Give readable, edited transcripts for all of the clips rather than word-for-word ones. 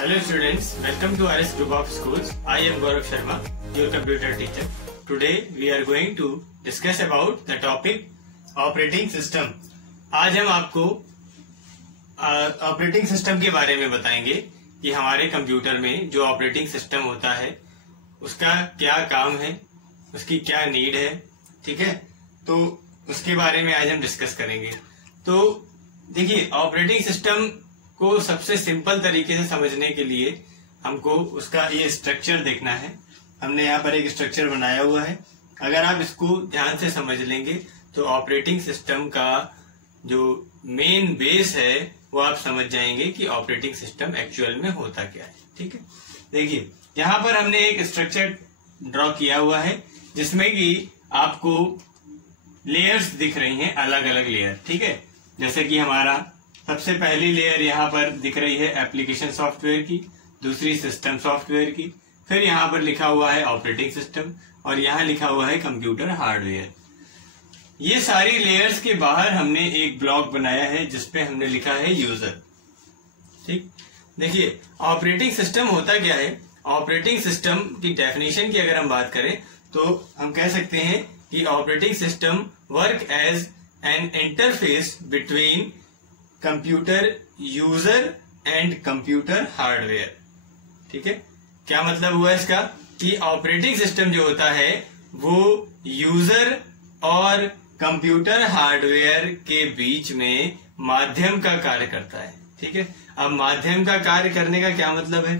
Hello students, welcome to RS Group of Schools. I am Gaurav Sharma, your computer teacher. Today we are going to discuss about the topic operating system. आज हम आपको operating system के बारे में बताएंगे कि हमारे computer में जो ऑपरेटिंग सिस्टम होता है उसका क्या काम है, उसकी क्या नीड है, ठीक है। तो उसके बारे में आज हम डिस्कस करेंगे। तो देखिए, ऑपरेटिंग सिस्टम को सबसे सिंपल तरीके से समझने के लिए हमको उसका ये स्ट्रक्चर देखना है। हमने यहाँ पर एक स्ट्रक्चर बनाया हुआ है। अगर आप इसको ध्यान से समझ लेंगे तो ऑपरेटिंग सिस्टम का जो मेन बेस है वो आप समझ जाएंगे कि ऑपरेटिंग सिस्टम एक्चुअल में होता क्या है, ठीक है। देखिए, यहाँ पर हमने एक स्ट्रक्चर ड्रॉ किया हुआ है जिसमें कि आपको लेयर्स दिख रही हैं, अलग अलग लेयर, ठीक है। जैसे कि हमारा सबसे पहली लेयर यहाँ पर दिख रही है एप्लीकेशन सॉफ्टवेयर की, दूसरी सिस्टम सॉफ्टवेयर की, फिर यहाँ पर लिखा हुआ है ऑपरेटिंग सिस्टम और यहाँ लिखा हुआ है कंप्यूटर हार्डवेयर। ये सारी लेयर्स के बाहर हमने एक ब्लॉक बनाया है जिसपे हमने लिखा है यूजर, ठीक। देखिए, ऑपरेटिंग सिस्टम होता क्या है। ऑपरेटिंग सिस्टम की डेफिनेशन की अगर हम बात करें तो हम कह सकते हैं कि operating system work as an interface between computer user and computer hardware, ठीक है। क्या मतलब हुआ इसका कि ऑपरेटिंग सिस्टम जो होता है वो यूजर और कंप्यूटर हार्डवेयर के बीच में माध्यम का कार्य करता है, ठीक है। अब माध्यम का कार्य करने का क्या मतलब है।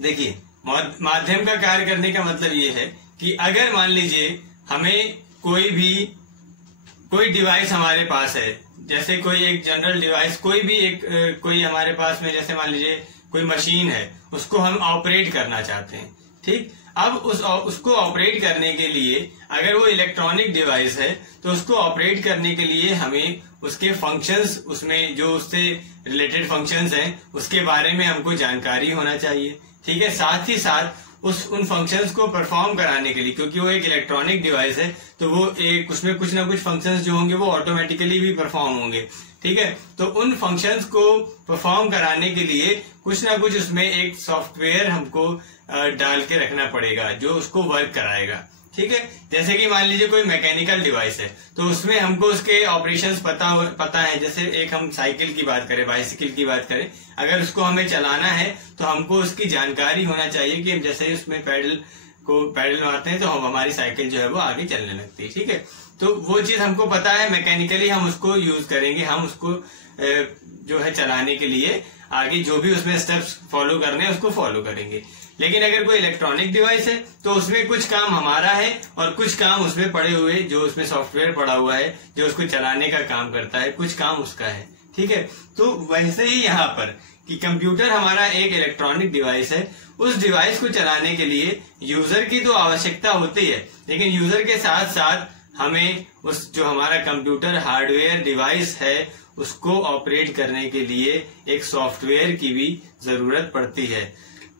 देखिए, माध्यम का कार्य करने का मतलब ये है कि अगर मान लीजिए हमें कोई डिवाइस हमारे पास है, जैसे कोई एक जनरल डिवाइस, कोई हमारे पास में, जैसे मान लीजिए कोई मशीन है, उसको हम ऑपरेट करना चाहते हैं, ठीक। अब उसको ऑपरेट करने के लिए अगर वो इलेक्ट्रॉनिक डिवाइस है तो उसको ऑपरेट करने के लिए हमें उसके फंक्शंस, उसमें जो उससे रिलेटेड फंक्शंस हैं उसके बारे में हमको जानकारी होना चाहिए, ठीक है। साथ ही साथ उन फंक्शंस को परफॉर्म कराने के लिए, क्योंकि वो एक इलेक्ट्रॉनिक डिवाइस है तो वो उसमें कुछ ना कुछ फंक्शंस जो होंगे वो ऑटोमेटिकली भी परफॉर्म होंगे, ठीक है। तो उन फंक्शंस को परफॉर्म कराने के लिए कुछ ना कुछ उसमें एक सॉफ्टवेयर हमको डाल के रखना पड़ेगा जो उसको वर्क कराएगा, ठीक है। जैसे कि मान लीजिए कोई मैकेनिकल डिवाइस है तो उसमें हमको उसके ऑपरेशंस पता है। जैसे एक हम साइकिल की बात करें, बाइसिकल की बात करें, अगर उसको हमें चलाना है तो हमको उसकी जानकारी होना चाहिए कि हम जैसे ही उसमें पैडल मारते हैं तो हमारी साइकिल जो है वो आगे चलने लगती है, ठीक है। तो वो चीज हमको पता है, मैकेनिकली हम उसको यूज करेंगे, हम उसको जो है चलाने के लिए आगे जो भी उसमें स्टेप्स फॉलो करने हैं उसको फॉलो करेंगे। लेकिन अगर कोई इलेक्ट्रॉनिक डिवाइस है तो उसमें कुछ काम हमारा है और कुछ काम उसमें पड़े हुए, जो उसमें सॉफ्टवेयर पड़ा हुआ है जो उसको चलाने का काम करता है, कुछ काम उसका है, ठीक है। तो वैसे ही यहाँ पर कि कंप्यूटर हमारा एक इलेक्ट्रॉनिक डिवाइस है, उस डिवाइस को चलाने के लिए यूजर की तो आवश्यकता होती है, लेकिन यूजर के साथ साथ हमें उस जो हमारा कंप्यूटर हार्डवेयर डिवाइस है उसको ऑपरेट करने के लिए एक सॉफ्टवेयर की भी जरूरत पड़ती है।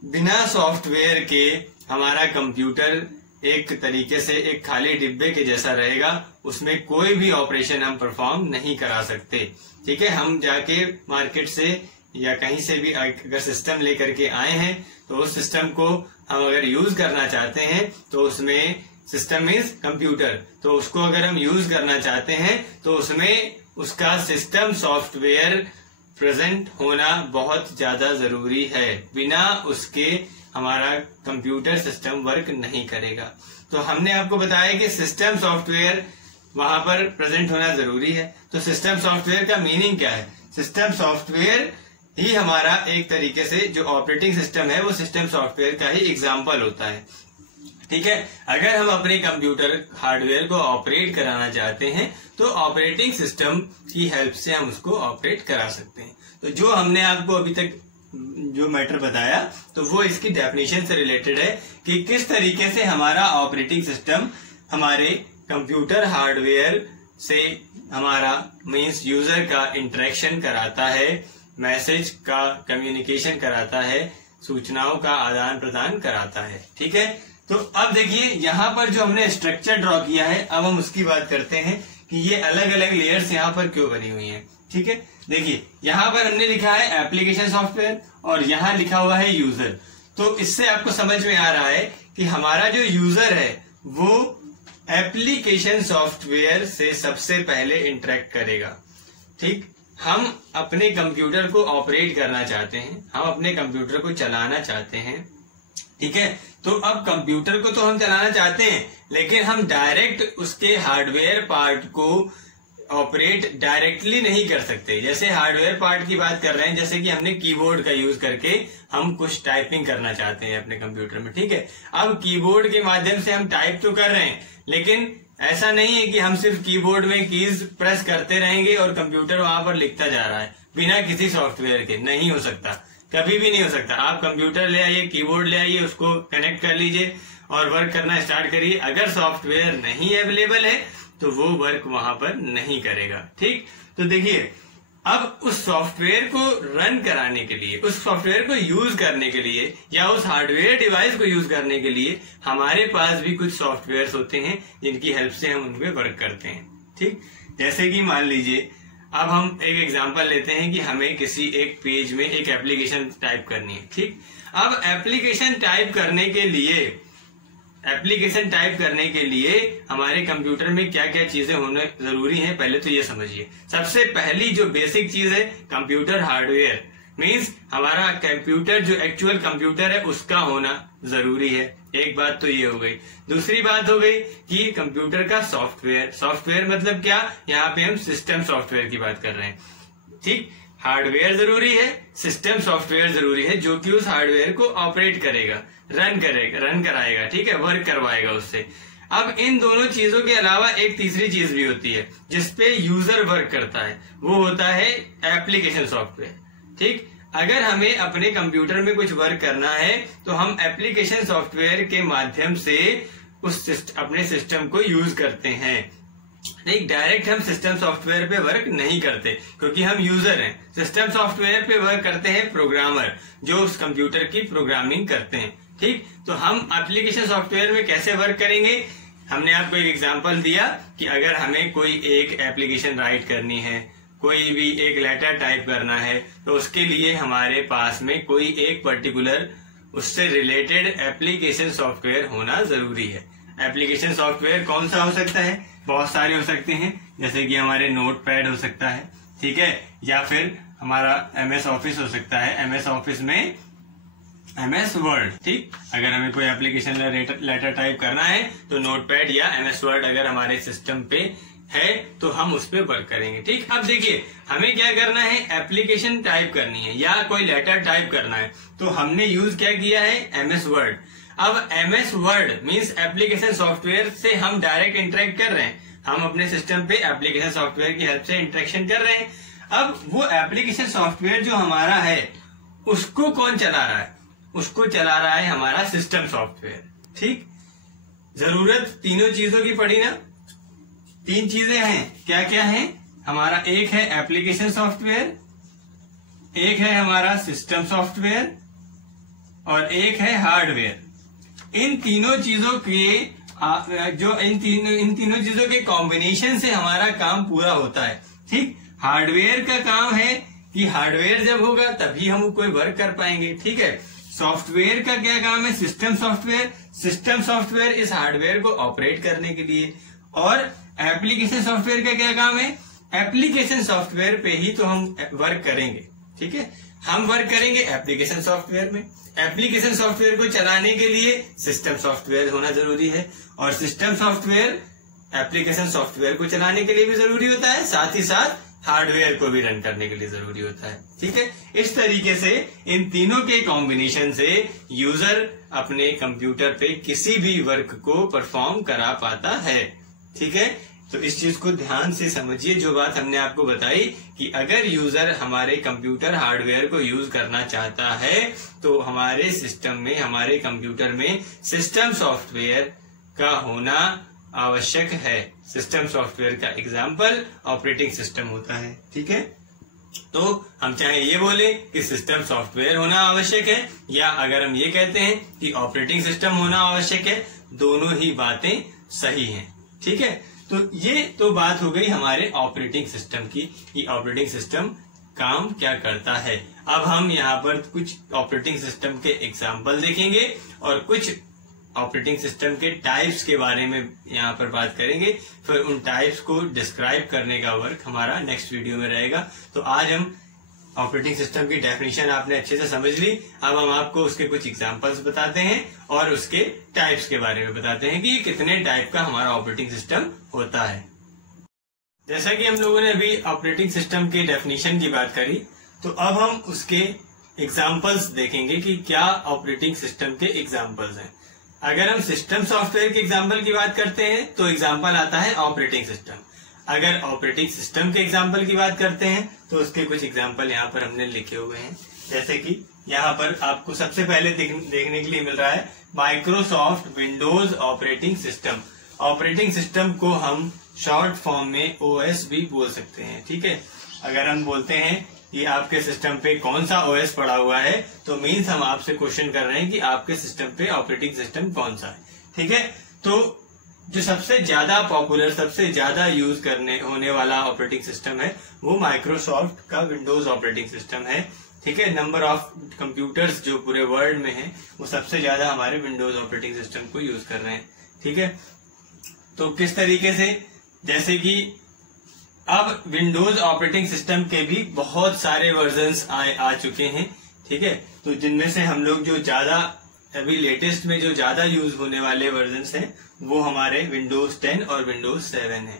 बिना सॉफ्टवेयर के हमारा कंप्यूटर एक तरीके से एक खाली डिब्बे के जैसा रहेगा, उसमें कोई भी ऑपरेशन हम परफॉर्म नहीं करा सकते, ठीक है। हम जाके मार्केट से या कहीं से भी अगर सिस्टम लेकर के आए हैं तो उस सिस्टम को हम अगर यूज करना चाहते हैं तो उसमें, सिस्टम मीन्स कंप्यूटर, तो उसको अगर हम यूज करना चाहते हैं तो उसमें उसका सिस्टम सॉफ्टवेयर प्रेजेंट होना बहुत ज्यादा जरूरी है। बिना उसके हमारा कंप्यूटर सिस्टम वर्क नहीं करेगा। तो हमने आपको बताया कि सिस्टम सॉफ्टवेयर वहां पर प्रेजेंट होना जरूरी है। तो सिस्टम सॉफ्टवेयर का मीनिंग क्या है। सिस्टम सॉफ्टवेयर ही हमारा एक तरीके से जो ऑपरेटिंग सिस्टम है वो सिस्टम सॉफ्टवेयर का ही एग्जाम्पल होता है, ठीक है। अगर हम अपने कंप्यूटर हार्डवेयर को ऑपरेट कराना चाहते हैं तो ऑपरेटिंग सिस्टम की हेल्प से हम उसको ऑपरेट करा सकते हैं। तो जो हमने आपको अभी तक जो मैटर बताया तो वो इसकी डेफिनेशन से रिलेटेड है कि किस तरीके से हमारा ऑपरेटिंग सिस्टम हमारे कंप्यूटर हार्डवेयर से हमारा मीन्स यूजर का इंटरेक्शन कराता है, मैसेज का कम्युनिकेशन कराता है, सूचनाओं का आदान प्रदान कराता है, ठीक है। तो अब देखिए, यहाँ पर जो हमने स्ट्रक्चर ड्रॉ किया है, अब हम उसकी बात करते हैं कि ये अलग अलग लेयर्स यहाँ पर क्यों बनी हुई हैं, ठीक है, देखिए यहाँ पर हमने लिखा है एप्लीकेशन सॉफ्टवेयर और यहाँ लिखा हुआ है यूजर। तो इससे आपको समझ में आ रहा है कि हमारा जो यूजर है वो एप्लीकेशन सॉफ्टवेयर से सबसे पहले इंटरेक्ट करेगा। ठीक, हम अपने कंप्यूटर को ऑपरेट करना चाहते हैं, हम अपने कंप्यूटर को चलाना चाहते हैं। ठीक है, तो अब कंप्यूटर को तो हम चलाना चाहते हैं, लेकिन हम डायरेक्ट उसके हार्डवेयर पार्ट को ऑपरेट डायरेक्टली नहीं कर सकते। जैसे हार्डवेयर पार्ट की बात कर रहे हैं, जैसे कि हमने कीबोर्ड का यूज करके हम कुछ टाइपिंग करना चाहते हैं अपने कंप्यूटर में। ठीक है, अब कीबोर्ड के माध्यम से हम टाइप तो कर रहे हैं, लेकिन ऐसा नहीं है कि हम सिर्फ कीबोर्ड में कीज प्रेस करते रहेंगे और कंप्यूटर वहां पर लिखता जा रहा है बिना किसी सॉफ्टवेयर के। नहीं हो सकता, कभी भी नहीं हो सकता। आप कंप्यूटर ले आइए, कीबोर्ड ले आइए, उसको कनेक्ट कर लीजिए और वर्क करना स्टार्ट करिए। अगर सॉफ्टवेयर नहीं अवेलेबल है तो वो वर्क वहां पर नहीं करेगा। ठीक, तो देखिए अब उस सॉफ्टवेयर को रन कराने के लिए, उस सॉफ्टवेयर को यूज करने के लिए या उस हार्डवेयर डिवाइस को यूज करने के लिए हमारे पास भी कुछ सॉफ्टवेयर होते हैं जिनकी हेल्प से हम उनपे वर्क करते हैं। ठीक, जैसे कि मान लीजिए अब हम एक एग्जांपल लेते हैं कि हमें किसी एक पेज में एक एप्लीकेशन टाइप करनी है। ठीक, अब एप्लीकेशन टाइप करने के लिए हमारे कंप्यूटर में क्या क्या चीजें होने जरूरी हैं, पहले तो ये समझिए। सबसे पहली जो बेसिक चीज है कंप्यूटर हार्डवेयर, मीन्स हमारा कंप्यूटर जो एक्चुअल कंप्यूटर है उसका होना जरूरी है। एक बात तो ये हो गई। दूसरी बात हो गई कि कंप्यूटर का सॉफ्टवेयर। सॉफ्टवेयर मतलब क्या, यहाँ पे हम सिस्टम सॉफ्टवेयर की बात कर रहे हैं। ठीक, हार्डवेयर जरूरी है, सिस्टम सॉफ्टवेयर जरूरी है जो कि उस हार्डवेयर को ऑपरेट करेगा, रन कराएगा। ठीक है, वर्क करवाएगा उससे। अब इन दोनों चीजों के अलावा एक तीसरी चीज भी होती है जिसपे यूजर वर्क करता है, वो होता है एप्लीकेशन सॉफ्टवेयर। ठीक, अगर हमें अपने कंप्यूटर में कुछ वर्क करना है तो हम एप्लीकेशन सॉफ्टवेयर के माध्यम से अपने सिस्टम को यूज करते हैं। नहीं, डायरेक्ट हम सिस्टम सॉफ्टवेयर पे वर्क नहीं करते क्योंकि हम यूजर हैं। सिस्टम सॉफ्टवेयर पे वर्क करते हैं प्रोग्रामर जो उस कंप्यूटर की प्रोग्रामिंग करते हैं। ठीक, तो हम एप्लीकेशन सॉफ्टवेयर में कैसे वर्क करेंगे, हमने आपको एक एग्जांपल दिया कि अगर हमें कोई एक एप्लीकेशन राइट करनी है, कोई भी एक लेटर टाइप करना है, तो उसके लिए हमारे पास में कोई एक पर्टिकुलर उससे रिलेटेड एप्लीकेशन सॉफ्टवेयर होना जरूरी है। एप्लीकेशन सॉफ्टवेयर कौन सा हो सकता है, बहुत सारे हो सकते हैं, जैसे कि हमारे नोटपैड हो सकता है। ठीक है, या फिर हमारा MS ऑफिस हो सकता है, MS ऑफिस में MS वर्ड। ठीक, अगर हमें कोई एप्लीकेशन लेटर टाइप करना है तो नोटपैड या MS वर्ड अगर हमारे सिस्टम पे है तो हम उस पर वर्क करेंगे। ठीक, अब देखिए हमें क्या करना है, एप्लीकेशन टाइप करनी है या कोई लेटर टाइप करना है, तो हमने यूज क्या किया है, MS वर्ड। अब MS word means application software से हम डायरेक्ट इंटरेक्ट कर रहे हैं, हम अपने सिस्टम पे एप्लीकेशन सॉफ्टवेयर की हेल्प से इंटरेक्शन कर रहे हैं। अब वो एप्लीकेशन सॉफ्टवेयर जो हमारा है उसको कौन चला रहा है, उसको चला रहा है हमारा सिस्टम सॉफ्टवेयर। ठीक, जरूरत तीनों चीजों की पड़ी ना, तीन चीजें हैं, क्या क्या हैं हमारा, एक है एप्लीकेशन सॉफ्टवेयर, एक है हमारा सिस्टम सॉफ्टवेयर और एक है हार्डवेयर। इन तीनों चीजों के इन तीनों चीजों के कॉम्बिनेशन से हमारा काम पूरा होता है। ठीक, हार्डवेयर का काम है कि हार्डवेयर जब होगा तभी हम कोई वर्क कर पाएंगे। ठीक है, सॉफ्टवेयर का क्या काम है, सिस्टम सॉफ्टवेयर। सिस्टम सॉफ्टवेयर इस हार्डवेयर को ऑपरेट करने के लिए, और एप्लीकेशन सॉफ्टवेयर का क्या काम है, एप्लीकेशन सॉफ्टवेयर पे ही तो हम वर्क करेंगे। ठीक है, हम वर्क करेंगे एप्लीकेशन सॉफ्टवेयर में। एप्लीकेशन सॉफ्टवेयर को चलाने के लिए सिस्टम सॉफ्टवेयर होना जरूरी है, और सिस्टम सॉफ्टवेयर एप्लीकेशन सॉफ्टवेयर को चलाने के लिए भी जरूरी होता है, साथ ही साथ हार्डवेयर को भी रन करने के लिए जरूरी होता है। ठीक है, इस तरीके से इन तीनों के कॉम्बिनेशन से यूजर अपने कंप्यूटर पे किसी भी वर्क को परफॉर्म करा पाता है। ठीक है, तो इस चीज को ध्यान से समझिए, जो बात हमने आपको बताई कि अगर यूजर हमारे कंप्यूटर हार्डवेयर को यूज करना चाहता है तो हमारे सिस्टम में, हमारे कंप्यूटर में सिस्टम सॉफ्टवेयर का होना आवश्यक है। सिस्टम सॉफ्टवेयर का एग्जाम्पल ऑपरेटिंग सिस्टम होता है। ठीक है, तो हम चाहे ये बोले कि सिस्टम सॉफ्टवेयर होना आवश्यक है, या अगर हम ये कहते हैं कि ऑपरेटिंग सिस्टम होना आवश्यक है, दोनों ही बातें सही हैं। ठीक है, तो ये तो बात हो गई हमारे ऑपरेटिंग सिस्टम की, कि ऑपरेटिंग सिस्टम काम क्या करता है। अब हम यहाँ पर कुछ ऑपरेटिंग सिस्टम के एग्जाम्पल देखेंगे और कुछ ऑपरेटिंग सिस्टम के टाइप्स के बारे में यहाँ पर बात करेंगे। फिर उन टाइप्स को डिस्क्राइब करने का वर्क हमारा नेक्स्ट वीडियो में रहेगा। तो आज हम ऑपरेटिंग सिस्टम की डेफिनेशन आपने अच्छे से समझ ली। अब हम आपको उसके कुछ एग्जांपल्स बताते हैं और उसके टाइप्स के बारे में बताते हैं कि ये कितने टाइप का हमारा ऑपरेटिंग सिस्टम होता है। जैसा कि हम लोगों ने अभी ऑपरेटिंग सिस्टम के डेफिनेशन की बात करी, तो अब हम उसके एग्जांपल्स देखेंगे कि क्या ऑपरेटिंग सिस्टम के एग्जांपल्स हैं। अगर हम सिस्टम सॉफ्टवेयर के एग्जांपल की बात करते हैं तो एग्जांपल आता है ऑपरेटिंग सिस्टम। अगर ऑपरेटिंग सिस्टम के एग्जांपल की बात करते हैं तो उसके कुछ एग्जांपल यहाँ पर हमने लिखे हुए हैं। जैसे कि यहाँ पर आपको सबसे पहले देखने के लिए मिल रहा है Microsoft Windows operating system. Operating system को हम शॉर्ट फॉर्म में ओएस भी बोल सकते हैं। ठीक है, अगर हम बोलते हैं कि आपके सिस्टम पे कौन सा ओएस पड़ा हुआ है तो मीन्स हम आपसे क्वेश्चन कर रहे हैं कि आपके सिस्टम पे ऑपरेटिंग सिस्टम कौन सा है। ठीक है, तो जो सबसे ज्यादा पॉपुलर, सबसे ज्यादा यूज करने होने वाला ऑपरेटिंग सिस्टम है वो माइक्रोसॉफ्ट का विंडोज ऑपरेटिंग सिस्टम है। ठीक है, नंबर ऑफ कंप्यूटर्स जो पूरे वर्ल्ड में है वो सबसे ज्यादा हमारे विंडोज ऑपरेटिंग सिस्टम को यूज कर रहे हैं। ठीक है, तो किस तरीके से, जैसे कि अब विंडोज ऑपरेटिंग सिस्टम के भी बहुत सारे वर्जन्स आ चुके हैं। ठीक है, तो जिनमें से हम लोग जो ज्यादा अभी लेटेस्ट में जो ज्यादा यूज होने वाले वर्जन्स हैं वो हमारे विंडोज 10 और विंडोज 7 है।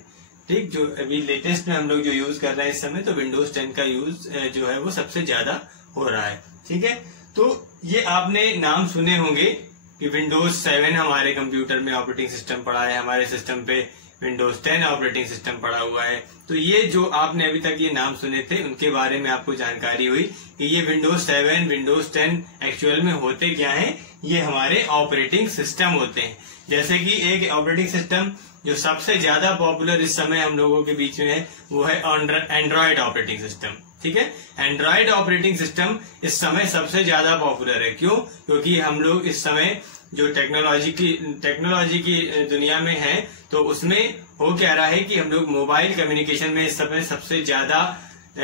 ठीक, जो अभी लेटेस्ट में हम लोग जो यूज कर रहे हैं इस समय, तो विंडोज 10 का यूज जो है वो सबसे ज्यादा हो रहा है। ठीक है, तो ये आपने नाम सुने होंगे कि विंडोज 7 हमारे कंप्यूटर में ऑपरेटिंग सिस्टम पड़ा है, हमारे सिस्टम पे विंडोज 10 ऑपरेटिंग सिस्टम पड़ा हुआ है। तो ये जो आपने अभी तक ये नाम सुने थे उनके बारे में आपको जानकारी हुई कि ये विंडोज 7, विंडोज 10 एक्चुअल में होते क्या हैं। ये हमारे ऑपरेटिंग सिस्टम होते हैं। जैसे कि एक ऑपरेटिंग सिस्टम जो सबसे ज्यादा पॉपुलर इस समय हम लोगों के बीच में है वो है एंड्रॉइड ऑपरेटिंग सिस्टम। ठीक है, एंड्रॉइड ऑपरेटिंग सिस्टम इस समय सबसे ज्यादा पॉपुलर है। क्यों? क्योंकि हम लोग इस समय जो टेक्नोलॉजी की दुनिया में है तो उसमें हो क्या रहा है कि हम लोग मोबाइल कम्युनिकेशन में इस समय सबसे ज्यादा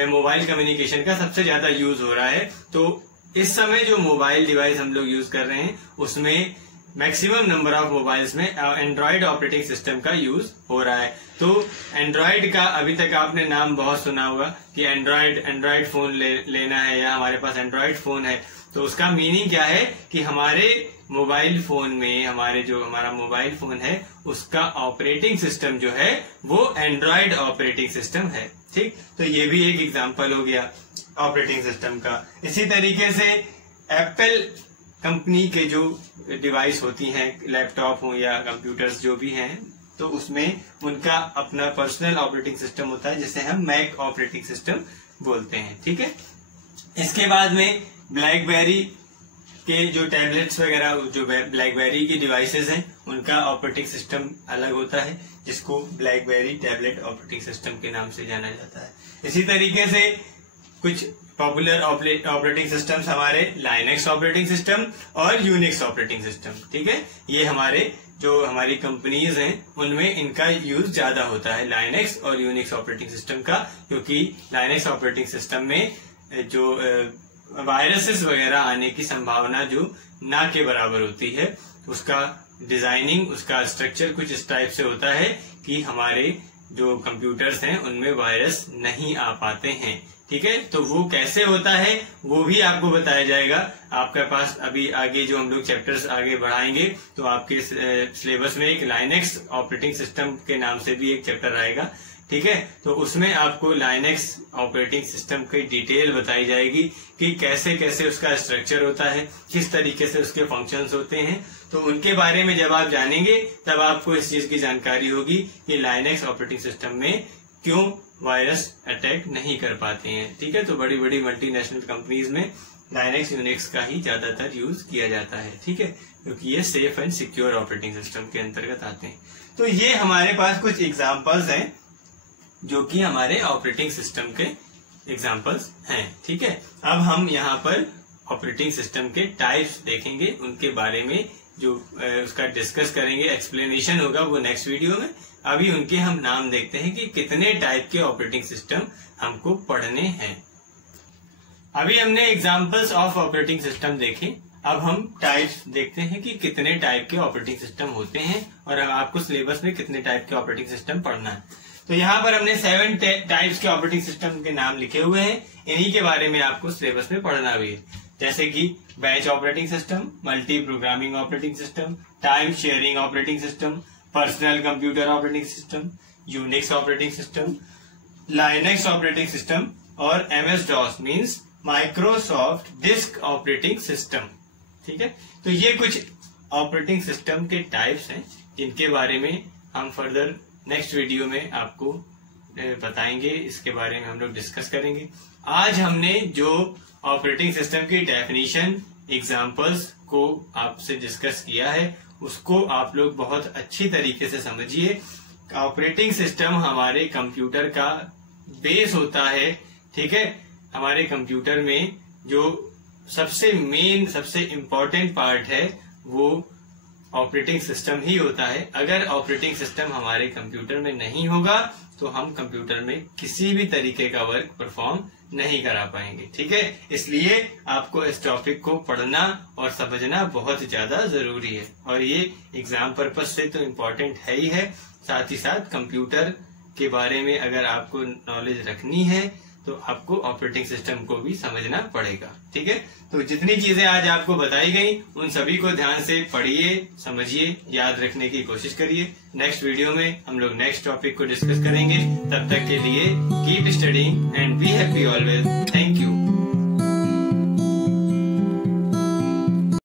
मोबाइल कम्युनिकेशन का सबसे ज्यादा यूज हो रहा है। तो इस समय जो मोबाइल डिवाइस हम लोग यूज कर रहे हैं उसमें मैक्सिमम नंबर ऑफ मोबाइल्स में एंड्रॉइड ऑपरेटिंग सिस्टम का यूज हो रहा है। तो एंड्रॉइड का अभी तक आपने नाम बहुत सुना होगा कि एंड्रॉइड फोन लेना है या हमारे पास एंड्रॉइड फोन है। तो उसका मीनिंग क्या है कि हमारे मोबाइल फोन में हमारा मोबाइल फोन है उसका ऑपरेटिंग सिस्टम जो है वो एंड्रॉइड ऑपरेटिंग सिस्टम है। ठीक, तो ये भी एक एग्जांपल हो गया ऑपरेटिंग सिस्टम का। इसी तरीके से एप्पल कंपनी के जो डिवाइस होती हैं, लैपटॉप हो या कंप्यूटर्स जो भी हैं, तो उसमें उनका अपना पर्सनल ऑपरेटिंग सिस्टम होता है जिसे हम मैक ऑपरेटिंग सिस्टम बोलते हैं। ठीक है, इसके बाद में ब्लैकबेरी के जो टैबलेट्स वगैरह, जो ब्लैकबेरी की डिवाइसेस हैं उनका ऑपरेटिंग सिस्टम अलग होता है जिसको ब्लैकबेरी टैबलेट ऑपरेटिंग सिस्टम के नाम से जाना जाता है। इसी तरीके से कुछ पॉपुलर ऑपरेटिंग सिस्टम्स हमारे लाइनेक्स ऑपरेटिंग सिस्टम और यूनिक्स ऑपरेटिंग सिस्टम। ठीक है, ये हमारी कंपनीज हैं उनमें इनका यूज ज्यादा होता है, लाइनेक्स और यूनिक्स ऑपरेटिंग सिस्टम का, क्योंकि लाइनेक्स ऑपरेटिंग सिस्टम में जो वायरसेस वगैरह आने की संभावना जो ना के बराबर होती है, उसका डिजाइनिंग, उसका स्ट्रक्चर कुछ इस टाइप से होता है कि हमारे जो कंप्यूटर्स हैं उनमें वायरस नहीं आ पाते हैं। ठीक है, तो वो कैसे होता है वो भी आपको बताया जाएगा। आपके पास अभी आगे जो हम लोग चैप्टर्स आगे बढ़ाएंगे तो आपके सिलेबस में एक लाइनेक्स ऑपरेटिंग सिस्टम के नाम से भी एक चैप्टर आएगा। ठीक है, तो उसमें आपको लाइनेक्स ऑपरेटिंग सिस्टम की डिटेल बताई जाएगी कि कैसे कैसे उसका स्ट्रक्चर होता है, किस तरीके से उसके फंक्शंस होते हैं। तो उनके बारे में जब आप जानेंगे तब आपको इस चीज की जानकारी होगी कि लाइनेक्स ऑपरेटिंग सिस्टम में क्यों वायरस अटैक नहीं कर पाते हैं। ठीक है, तो बड़ी बड़ी मल्टीनेशनल कंपनीज में लाइनेक्स यूनिक्स का ही ज्यादातर यूज किया जाता है। ठीक है, क्योंकि ये safe and secure operating system के अंतर्गत आते हैं। तो ये हमारे पास कुछ एग्जाम्पल्स हैं जो कि हमारे ऑपरेटिंग सिस्टम के एग्जाम्पल्स हैं। ठीक है, अब हम यहाँ पर ऑपरेटिंग सिस्टम के टाइप्स देखेंगे, उनके बारे में जो उसका डिस्कस करेंगे, एक्सप्लेनेशन होगा वो नेक्स्ट वीडियो में। अभी उनके हम नाम देखते हैं कि कितने टाइप के ऑपरेटिंग सिस्टम हमको पढ़ने हैं। अभी हमने एग्जांपल्स ऑफ ऑपरेटिंग सिस्टम देखे, अब हम टाइप्स देखते हैं कि कितने टाइप के ऑपरेटिंग सिस्टम होते हैं और आपको सिलेबस में कितने टाइप के ऑपरेटिंग सिस्टम पढ़ना है। तो यहाँ पर हमने 7 टाइप्स के ऑपरेटिंग सिस्टम के नाम लिखे हुए हैं, इन्हीं के बारे में आपको सिलेबस में पढ़ना भी है, जैसे कि batch operating system, multi programming operating system, time sharing operating system, personal computer operating system, Unix operating system, Linux operating system और MS-DOS means Microsoft disk operating system. ठीक है, तो ये कुछ ऑपरेटिंग सिस्टम के टाइप्स हैं जिनके बारे में हम फर्दर नेक्स्ट वीडियो में आपको बताएंगे, इसके बारे में हम लोग डिस्कस करेंगे। आज हमने जो ऑपरेटिंग सिस्टम की डेफिनेशन, एग्जांपल्स को आपसे डिस्कस किया है उसको आप लोग बहुत अच्छी तरीके से समझिए। ऑपरेटिंग सिस्टम हमारे कंप्यूटर का बेस होता है। ठीक है, हमारे कंप्यूटर में जो सबसे मेन, सबसे इम्पोर्टेंट पार्ट है वो ऑपरेटिंग सिस्टम ही होता है। अगर ऑपरेटिंग सिस्टम हमारे कंप्यूटर में नहीं होगा तो हम कंप्यूटर में किसी भी तरीके का वर्क परफॉर्म नहीं करा पाएंगे। ठीक है, इसलिए आपको इस टॉपिक को पढ़ना और समझना बहुत ज्यादा जरूरी है, और ये एग्जाम पर्पज से तो इम्पोर्टेंट है ही है, साथ ही साथ कंप्यूटर के बारे में अगर आपको नॉलेज रखनी है तो आपको ऑपरेटिंग सिस्टम को भी समझना पड़ेगा। ठीक है, तो जितनी चीजें आज आपको बताई गई उन सभी को ध्यान से पढ़िए, समझिए, याद रखने की कोशिश करिए। नेक्स्ट वीडियो में हम लोग नेक्स्ट टॉपिक को डिस्कस करेंगे। तब तक के लिए keep studying and be happy always. Thank